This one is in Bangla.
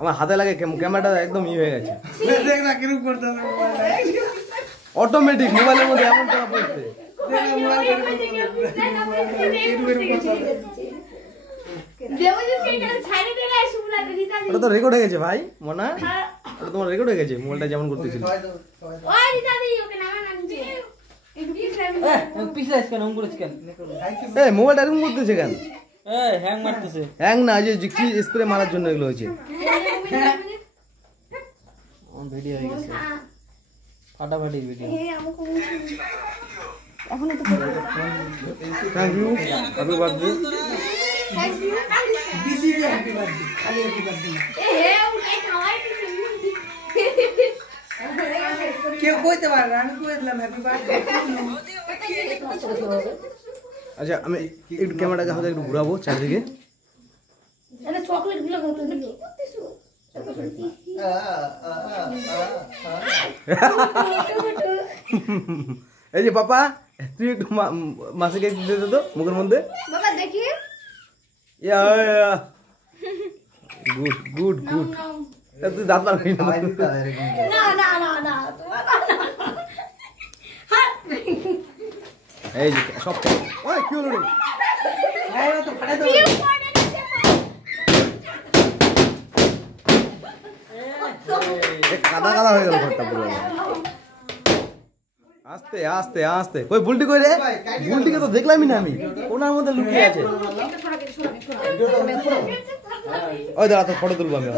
আমার হাতে লাগে ক্যামেরাটা একদম ই হয়ে গেছে অটোমেটিক মোবাইলের মধ্যে এমন করা পড়ছে ওটা তো রেকর্ড হয়ে গেছে ভাই মনে ওটা তোমার রেকর্ড হয়ে গেছে মোবাইলটা যেমন করতেছিল মোবাইলটা এরকম করতেছে কেন হ্যাং না যে কি স্প্রে মারার জন্য এগুলো হয়েছে ভিডিও হয়ে গেছে ফাটাফাটি video thank you happy birthday কেউ কইতে পারে না আমি কই দিলাম হ্যাপি বার্থডে আচ্ছা আমি একটু ক্যামেরাটাকে হাতে একটু ঘুরাবো চারদিকে এটা চকলেট গুলো কত দিবি এই যে পাপা তুই একটু মাসিকে দিয়ে দে তো মুখের মধ্যে বাবা দেখি গুড গুড গুড তুই দাঁত মারবি না না না না এই যে সব ওই কি হলো রে তো ফাটাই দাও কাদা কাদা হয়ে গেল ঘরটা পুরো আস্তে আস্তে আস্তে কই বুলটি কই রে বুলটিকে তো দেখলামই না আমি কোনার মধ্যে লুকিয়ে আছে ওই দাঁড়া তো ফটো তুলবো আমি